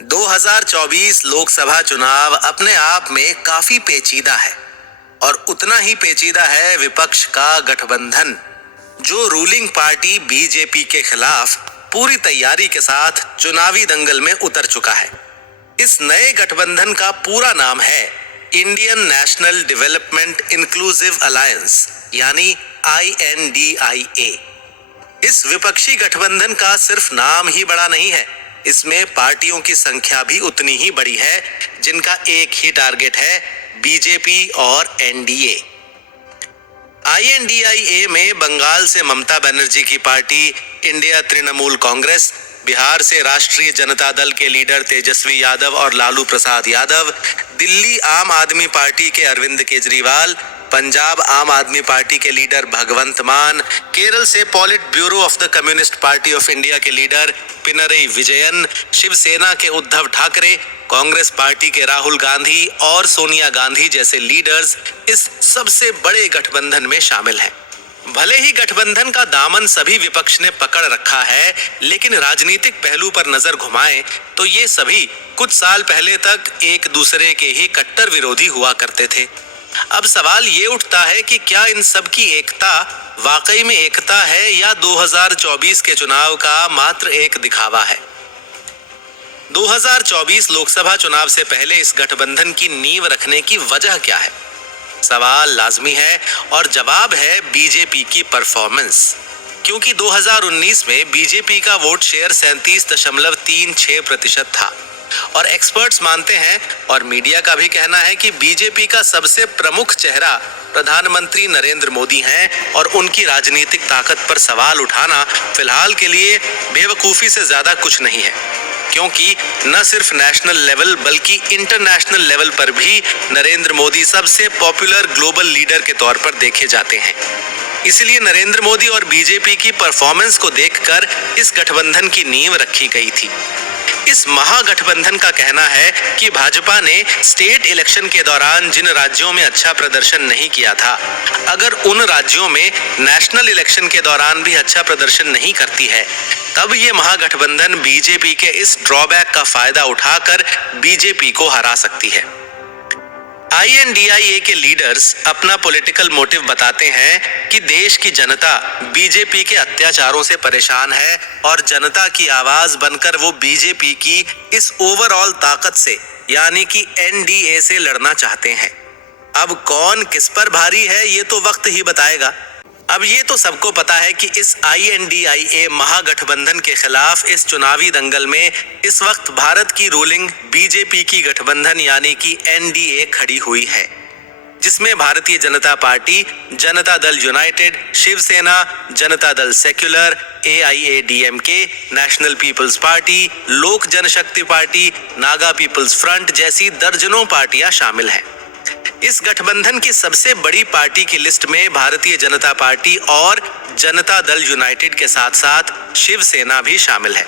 2024 लोकसभा चुनाव अपने आप में काफी पेचीदा है और उतना ही पेचीदा है विपक्ष का गठबंधन, जो रूलिंग पार्टी बीजेपी के खिलाफ पूरी तैयारी के साथ चुनावी दंगल में उतर चुका है। इस नए गठबंधन का पूरा नाम है Indian national development inclusive alliance, यानी INDIA। इस विपक्षी गठबंधन का सिर्फ नाम ही बड़ा नहीं है, इसमें पार्टियों की संख्या भी उतनी ही बड़ी है, जिनका एक ही टारगेट है, बीजेपी और एनडीए। INDIA में बंगाल से ममता बनर्जी की पार्टी इंडिया तृणमूल कांग्रेस, बिहार से राष्ट्रीय जनता दल के लीडर तेजस्वी यादव और लालू प्रसाद यादव, दिल्ली आम आदमी पार्टी के अरविंद केजरीवाल, पंजाब आम आदमी पार्टी के लीडर भगवंत मान, केरल से politburo of the Communist Party of India के लीडर पिनरई विजयन, शिवसेना के उद्धव ठाकरे, कांग्रेस पार्टी के राहुल गांधी और सोनिया गांधी जैसे लीडर्स इस सबसे बड़े गठबंधन में शामिल हैं। भले ही गठबंधन का दामन सभी विपक्ष ने पकड़ रखा है, लेकिन राजनीतिक पहलू पर नजर घुमाएं तो ये सभी कुछ साल पहले तक एक दूसरे के ही कट्टर विरोधी हुआ करते थे। अब सवाल ये उठता है कि क्या इन सब की एकता वाकई में एकता है या 2024 के चुनाव का मात्र एक दिखावा है। 2024 लोकसभा चुनाव से पहले इस गठबंधन की नींव रखने की वजह क्या है? सवाल लाजमी है और जवाब है बीजेपी की परफॉर्मेंस, क्योंकि 2019 में बीजेपी का वोट शेयर 37.36% था और एक्सपर्ट्स मानते हैं और मीडिया का भी कहना है कि बीजेपी का सबसे प्रमुख चेहरा प्रधानमंत्री नरेंद्र मोदी हैं और उनकी राजनीतिक ताकत पर सवाल उठाना फिलहाल के लिए बेवकूफी से ज्यादा कुछ नहीं है, क्योंकि न सिर्फ नेशनल लेवल बल्कि इंटरनेशनल लेवल पर भी नरेंद्र मोदी सबसे पॉपुलर ग्लोबल लीडर के तौर पर देखे जाते हैं। इसलिए नरेंद्र मोदी और बीजेपी की परफॉर्मेंस को देखकर इस गठबंधन की नींव रखी गई थी। इस महागठबंधन का कहना है कि भाजपा ने स्टेट इलेक्शन के दौरान जिन राज्यों में अच्छा प्रदर्शन नहीं किया था, अगर उन राज्यों में नेशनल इलेक्शन के दौरान भी अच्छा प्रदर्शन नहीं करती है, तब ये महागठबंधन बीजेपी के इस ड्रॉबैक का फायदा उठाकर बीजेपी को हरा सकती है। INDIA के लीडर्स अपना पॉलिटिकल मोटिव बताते हैं कि देश की जनता बीजेपी के अत्याचारों से परेशान है और जनता की आवाज बनकर वो बीजेपी की इस ओवरऑल ताकत से यानी कि NDA से लड़ना चाहते हैं। अब कौन किस पर भारी है ये तो वक्त ही बताएगा। अब ये तो सबको पता है कि इस INDIA महागठबंधन के खिलाफ इस चुनावी दंगल में इस वक्त भारत की रूलिंग बीजेपी की गठबंधन यानी कि NDA खड़ी हुई है, जिसमें Bharatiya Janata party, Janata Dal United, Shivsena, Janata Dal Secular, AIADMK, National People's Party, Lok Janshakti Party, Naga People's Front जैसी दर्जनों पार्टियां शामिल हैं। इस गठबंधन की सबसे बड़ी पार्टी की लिस्ट में भारतीय जनता पार्टी और जनता दल यूनाइटेड के साथ साथ शिवसेना भी शामिल है।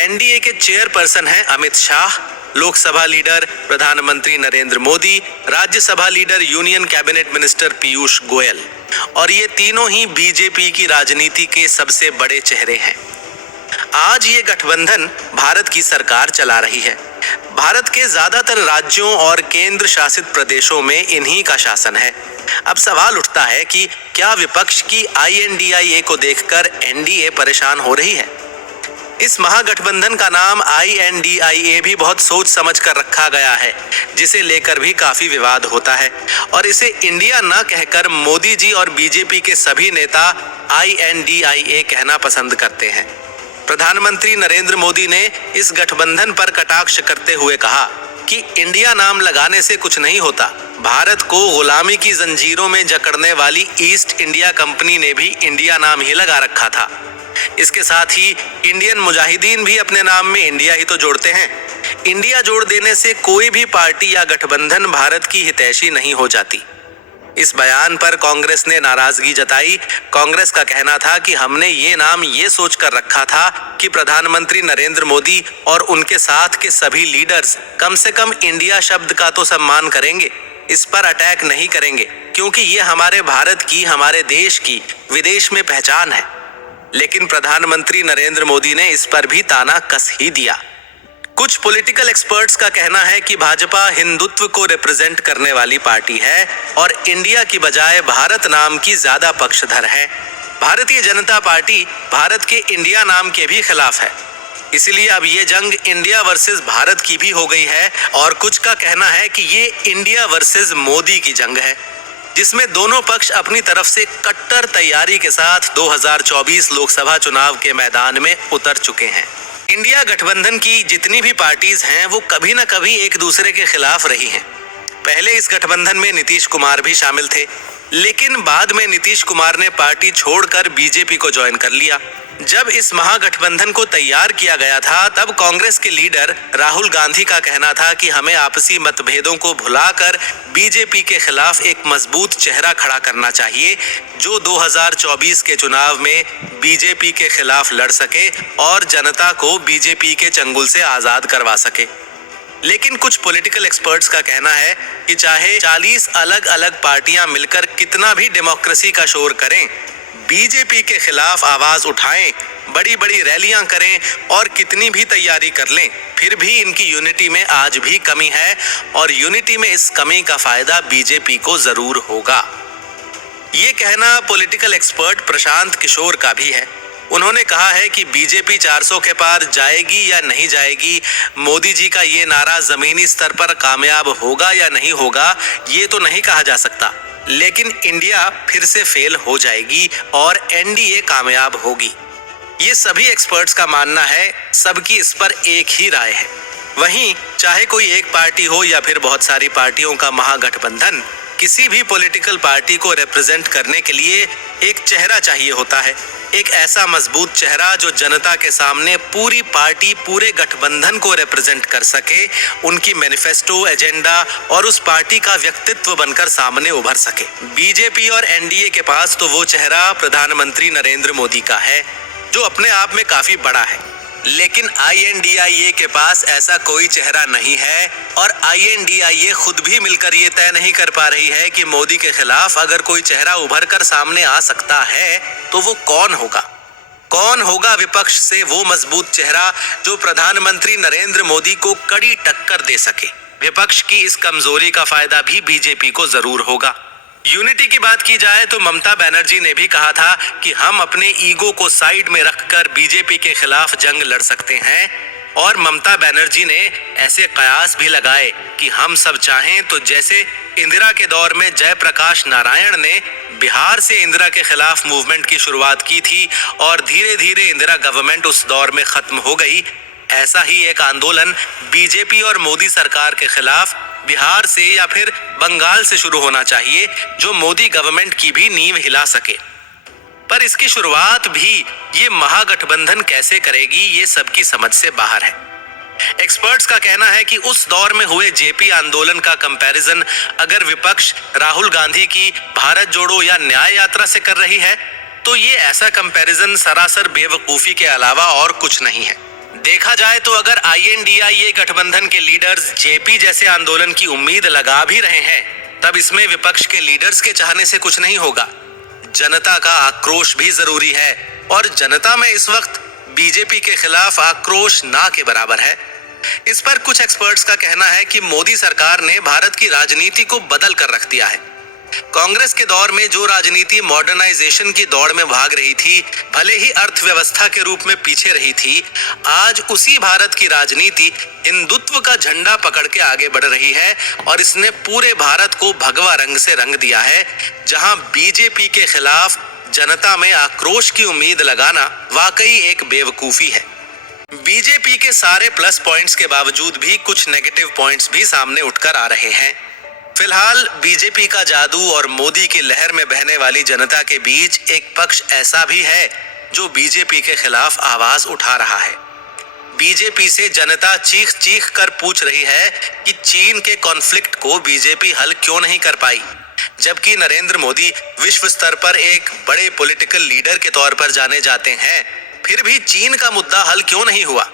NDA के चेयरपर्सन हैं अमित शाह, लोकसभा लीडर प्रधानमंत्री Narendra Modi, Rajya Sabha leader union cabinet minister Piyush Goyal, और ये तीनों ही बीजेपी की राजनीति के सबसे बड़े चेहरे हैं। आज ये गठबंधन भारत की सरकार चला रही है। भारत के ज्यादातर राज्यों और केंद्र शासित प्रदेशों में इन्हीं का शासन है। अब सवाल उठता है कि क्या विपक्ष की INDIA को देखकर NDA परेशान हो रही है? इस महागठबंधन का नाम INDIA भी बहुत सोच समझ कर रखा गया है, जिसे लेकर भी काफी विवाद होता है और इसे इंडिया न कहकर मोदी जी और बीजेपी के सभी नेता INDIA कहना पसंद करते हैं। प्रधानमंत्री नरेंद्र मोदी ने इस गठबंधन पर कटाक्ष करते हुए कहा कि इंडिया नाम लगाने से कुछ नहीं होता। भारत को गुलामी की जंजीरों में जकड़ने वाली ईस्ट इंडिया कंपनी ने भी इंडिया नाम ही लगा रखा था। इसके साथ ही इंडियन मुजाहिदीन भी अपने नाम में इंडिया ही तो जोड़ते हैं। इंडिया जोड़ देने से कोई भी पार्टी या गठबंधन भारत की हितैषी नहीं हो जाती। इस बयान पर कांग्रेस ने नाराजगी जताई। कांग्रेस का कहना था कि हमने ये नाम ये सोच कर रखा था कि प्रधानमंत्री नरेंद्र मोदी और उनके साथ के सभी लीडर्स कम से कम इंडिया शब्द का तो सम्मान करेंगे, इस पर अटैक नहीं करेंगे, क्योंकि ये हमारे भारत की, हमारे देश की विदेश में पहचान है। लेकिन प्रधानमंत्री नरेंद्र मोदी ने इस पर भी ताना कस ही दिया। कुछ पॉलिटिकल एक्सपर्ट्स का कहना है कि भाजपा हिंदुत्व को रिप्रेजेंट करने वाली पार्टी है और इंडिया की बजाय भारत नाम की ज्यादा पक्षधर है। भारतीय जनता पार्टी भारत के इंडिया नाम के भी खिलाफ है, इसलिए अब ये जंग इंडिया वर्सेस भारत की भी हो गई है। और कुछ का कहना है कि ये इंडिया वर्सेस मोदी की जंग है, जिसमें दोनों पक्ष अपनी तरफ से कट्टर तैयारी के साथ 2024 लोकसभा चुनाव के मैदान में उतर चुके हैं। इंडिया गठबंधन की जितनी भी पार्टीज हैं वो कभी न कभी एक दूसरे के खिलाफ रही हैं। पहले इस गठबंधन में नीतीश कुमार भी शामिल थे, लेकिन बाद में नीतीश कुमार ने पार्टी छोड़कर बीजेपी को ज्वाइन कर लिया। जब इस महागठबंधन को तैयार किया गया था तब कांग्रेस के लीडर राहुल गांधी का कहना था कि हमें आपसी मतभेदों को भुलाकर बीजेपी के खिलाफ एक मजबूत चेहरा खड़ा करना चाहिए, जो 2024 के चुनाव में बीजेपी के खिलाफ लड़ सके और जनता को बीजेपी के चंगुल से आजाद करवा सके। लेकिन कुछ पॉलिटिकल एक्सपर्ट्स का कहना है कि चाहे 40 अलग अलग पार्टियां मिलकर कितना भी डेमोक्रेसी का शोर करें, बीजेपी के खिलाफ आवाज उठाएं, बड़ी बड़ी रैलियां करें और कितनी भी तैयारी कर लें, फिर भी इनकी यूनिटी में आज भी कमी है और यूनिटी में इस कमी का फायदा बीजेपी को जरूर होगा। ये कहना पॉलिटिकल एक्सपर्ट प्रशांत किशोर का भी है। उन्होंने कहा है कि बीजेपी 400 के पार जाएगी या नहीं जाएगी, मोदी जी का ये नारा जमीनी स्तर पर कामयाब होगा या नहीं होगा, ये तो नहीं कहा जा सकता, लेकिन इंडिया फिर से फेल हो जाएगी और एनडीए कामयाब होगी। ये सभी एक्सपर्ट्स का मानना है, सबकी इस पर एक ही राय है। वहीं चाहे कोई एक पार्टी हो या फिर बहुत सारी पार्टियों का महागठबंधन, किसी भी पॉलिटिकल पार्टी को रिप्रेजेंट करने के लिए एक चेहरा चाहिए होता है, एक ऐसा मजबूत चेहरा जो जनता के सामने पूरी पार्टी, पूरे गठबंधन को रिप्रेजेंट कर सके, उनकी मैनिफेस्टो, एजेंडा और उस पार्टी का व्यक्तित्व बनकर सामने उभर सके। बीजेपी और एनडीए के पास तो वो चेहरा प्रधानमंत्री नरेंद्र मोदी का है, जो अपने आप में काफी बड़ा है, लेकिन INDIA के पास ऐसा कोई चेहरा नहीं है और INDIA खुद भी मिलकर ये तय नहीं कर पा रही है कि मोदी के खिलाफ अगर कोई चेहरा उभर कर सामने आ सकता है तो वो कौन होगा। कौन होगा विपक्ष से वो मजबूत चेहरा जो प्रधानमंत्री नरेंद्र मोदी को कड़ी टक्कर दे सके। विपक्ष की इस कमजोरी का फायदा भी बीजेपी को जरूर होगा। यूनिटी की बात की जाए तो ममता बनर्जी ने भी कहा था कि हम अपने ईगो को साइड में रखकर बीजेपी के खिलाफ जंग लड़ सकते हैं, और ममता बनर्जी ने ऐसे कयास भी लगाए कि हम सब चाहें तो जैसे इंदिरा के दौर में जयप्रकाश नारायण ने बिहार से इंदिरा के खिलाफ मूवमेंट की शुरुआत की थी और धीरे धीरे इंदिरा गवर्नमेंट उस दौर में खत्म हो गई, ऐसा ही एक आंदोलन बीजेपी और मोदी सरकार के खिलाफ बिहार से या फिर बंगाल से शुरू होना चाहिए, जो मोदी गवर्नमेंट की भी नींव हिला सके। पर इसकी शुरुआत भी ये महागठबंधन कैसे करेगी, ये सबकी समझ से बाहर है। एक्सपर्ट्स का कहना है कि उस दौर में हुए जेपी आंदोलन का कंपैरिजन अगर विपक्ष राहुल गांधी की भारत जोड़ो या न्याय यात्रा से कर रही है तो ये ऐसा कंपैरिजन सरासर बेवकूफी के अलावा और कुछ नहीं है। देखा जाए तो अगर INDIA गठबंधन के लीडर्स जेपी जैसे आंदोलन की उम्मीद लगा भी रहे हैं, तब इसमें विपक्ष के लीडर्स के चाहने से कुछ नहीं होगा। जनता का आक्रोश भी जरूरी है और जनता में इस वक्त बीजेपी के खिलाफ आक्रोश ना के बराबर है। इस पर कुछ एक्सपर्ट्स का कहना है कि मोदी सरकार ने भारत की राजनीति को बदल कर रख दिया है। कांग्रेस के दौर में जो राजनीति मॉडर्नाइजेशन की दौड़ में भाग रही थी, भले ही अर्थव्यवस्था के रूप में पीछे रही थी, आज उसी भारत की राजनीति हिंदुत्व का झंडा पकड़ के आगे बढ़ रही है और इसने पूरे भारत को भगवा रंग से रंग दिया है। जहां बीजेपी के खिलाफ जनता में आक्रोश की उम्मीद लगाना वाकई एक बेवकूफी है। बीजेपी के सारे प्लस पॉइंट्स के बावजूद भी कुछ नेगेटिव पॉइंट्स भी सामने उठकर आ रहे हैं। फिलहाल बीजेपी का जादू और मोदी की लहर में बहने वाली जनता के बीच एक पक्ष ऐसा भी है जो बीजेपी के खिलाफ आवाज उठा रहा है। बीजेपी से जनता चीख चीख कर पूछ रही है कि चीन के कॉन्फ्लिक्ट को बीजेपी हल क्यों नहीं कर पाई, जबकि नरेंद्र मोदी विश्व स्तर पर एक बड़े पॉलिटिकल लीडर के तौर पर जाने जाते हैं, फिर भी चीन का मुद्दा हल क्यों नहीं हुआ।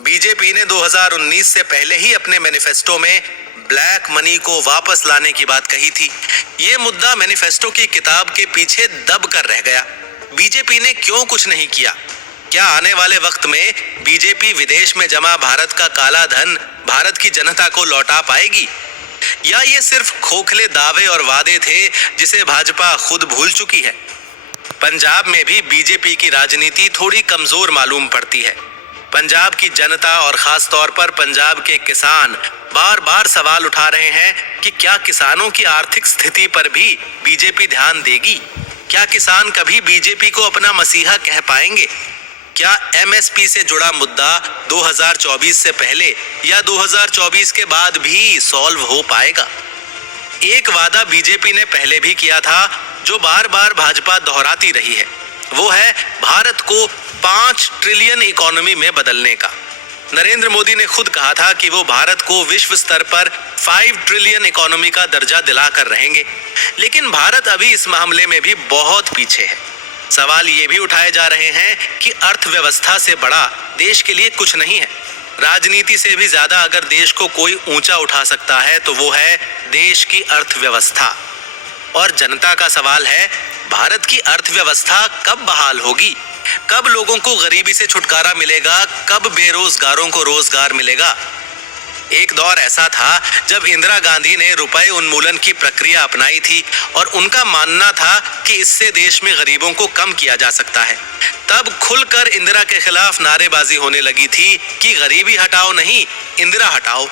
बीजेपी ने 2019 से पहले ही अपने मैनिफेस्टो में ब्लैक मनी को वापस लाने की बात कही थी। ये मुद्दा मैनिफेस्टो की किताब के पीछे दब कर रह गया। बीजेपी ने क्यों कुछ नहीं किया? क्या आने वाले वक्त में बीजेपी विदेश में जमा भारत का काला धन भारत की जनता को लौटा पाएगी, या ये सिर्फ खोखले दावे और वादे थे जिसे भाजपा खुद भूल चुकी है? पंजाब में भी बीजेपी की राजनीति थोड़ी कमजोर मालूम पड़ती है। पंजाब की जनता और खास तौर पर पंजाब के किसान बार बार सवाल उठा रहे हैं कि क्या किसानों की आर्थिक स्थिति पर भी बीजेपी ध्यान देगी? क्या किसान कभी बीजेपी को अपना मसीहा कह पाएंगे? क्या एमएसपी से जुड़ा मुद्दा 2024 से पहले या 2024 के बाद भी सॉल्व हो पाएगा? एक वादा बीजेपी ने पहले भी किया था जो बार बार भाजपा दोहराती रही है, वो है भारत को 5 ट्रिलियन इकोनॉमी में बदलने का। नरेंद्र मोदी ने खुद कहा था कि वो भारत को विश्व स्तर पर 5 ट्रिलियन इकोनॉमी का दर्जा दिलाकर रहेंगे, लेकिन भारत अभी इस मामले में भी बहुत पीछे है। सवाल ये भी उठाए जा रहे हैं कि अर्थव्यवस्था से बड़ा देश के लिए कुछ नहीं है। राजनीति से भी ज्यादा अगर देश को कोई ऊंचा उठा सकता है तो वो है देश की अर्थव्यवस्था। और जनता का सवाल है, भारत की अर्थव्यवस्था कब बहाल होगी? कब लोगों को गरीबी से छुटकारा मिलेगा? कब बेरोजगारों को रोजगार मिलेगा? एक दौर ऐसा था जब इंदिरा गांधी ने रुपए उन्मूलन की प्रक्रिया अपनाई थी और उनका मानना था कि इससे देश में गरीबों को कम किया जा सकता है। तब खुलकर इंदिरा के खिलाफ नारेबाजी होने लगी थी कि गरीबी हटाओ नहीं, इंदिरा हटाओ।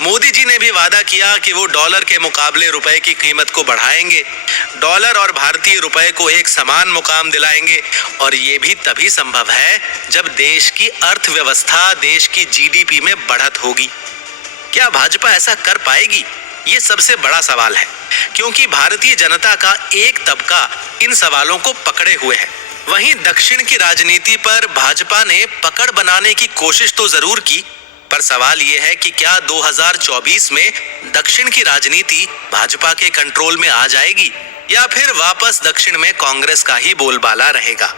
मोदी जी ने भी वादा किया कि वो डॉलर के मुकाबले रुपए की कीमत को बढ़ाएंगे, डॉलर और भारतीय रुपए को एक समान मुकाम दिलाएंगे, और ये भी तभी संभव है जब देश की अर्थव्यवस्था, देश की जीडीपी में बढ़त होगी। क्या भाजपा ऐसा कर पाएगी? ये सबसे बड़ा सवाल है, क्योंकि भारतीय जनता का एक तबका इन सवालों को पकड़े हुए है। वहीं दक्षिण की राजनीति पर भाजपा ने पकड़ बनाने की कोशिश तो जरूर की, पर सवाल ये है कि क्या 2024 में दक्षिण की राजनीति भाजपा के कंट्रोल में आ जाएगी या फिर वापस दक्षिण में कांग्रेस का ही बोलबाला रहेगा?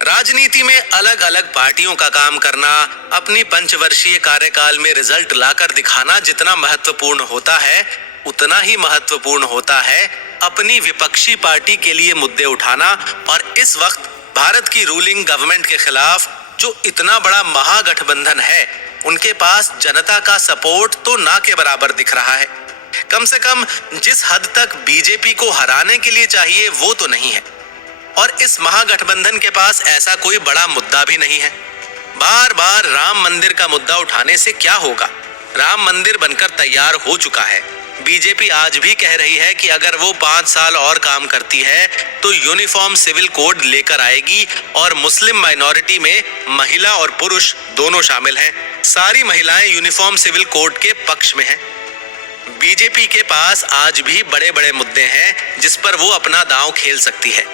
राजनीति में अलग अलग पार्टियों का काम करना, अपनी पंचवर्षीय कार्यकाल में रिजल्ट लाकर दिखाना जितना महत्वपूर्ण होता है, उतना ही महत्वपूर्ण होता है अपनी विपक्षी पार्टी के लिए मुद्दे उठाना। और इस वक्त भारत की रूलिंग गवर्नमेंट के खिलाफ जो इतना बड़ा महागठबंधन है, उनके पास जनता का सपोर्ट तो ना के बराबर दिख रहा है। कम से कम जिस हद तक बीजेपी को हराने के लिए चाहिए वो तो नहीं है। और इस महागठबंधन के पास ऐसा कोई बड़ा मुद्दा भी नहीं है। बार बार राम मंदिर का मुद्दा उठाने से क्या होगा? राम मंदिर बनकर तैयार हो चुका है। बीजेपी आज भी कह रही है कि अगर वो 5 साल और काम करती है तो यूनिफॉर्म सिविल कोड लेकर आएगी, और मुस्लिम माइनॉरिटी में महिला और पुरुष दोनों शामिल हैं। सारी महिलाएं यूनिफॉर्म सिविल कोड के पक्ष में हैं। बीजेपी के पास आज भी बड़े बड़े मुद्दे हैं जिस पर वो अपना दांव खेल सकती है,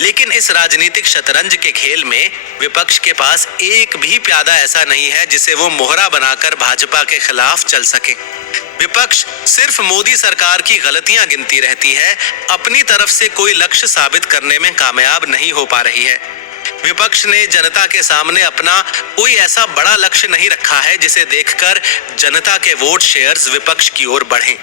लेकिन इस राजनीतिक शतरंज के खेल में विपक्ष के पास एक भी प्यादा ऐसा नहीं है जिसे वो मोहरा बनाकर भाजपा के खिलाफ चल सके। विपक्ष सिर्फ मोदी सरकार की गलतियां गिनती रहती है, अपनी तरफ से कोई लक्ष्य साबित करने में कामयाब नहीं हो पा रही है। विपक्ष ने जनता के सामने अपना कोई ऐसा बड़ा लक्ष्य नहीं रखा है जिसे देखकर जनता के वोट शेयर्स विपक्ष की ओर बढ़ें।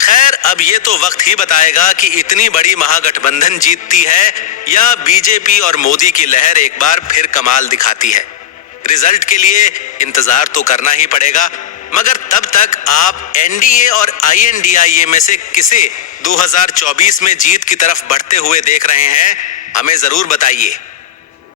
खैर, अब ये तो वक्त ही बताएगा कि इतनी बड़ी महागठबंधन जीतती है या बीजेपी और मोदी की लहर एक बार फिर कमाल दिखाती है। रिजल्ट के लिए इंतजार तो करना ही पड़ेगा, मगर तब तक आप एनडीए और आईएनडीआईए में से किसे 2024 में जीत की तरफ बढ़ते हुए देख रहे हैं, हमें जरूर बताइए।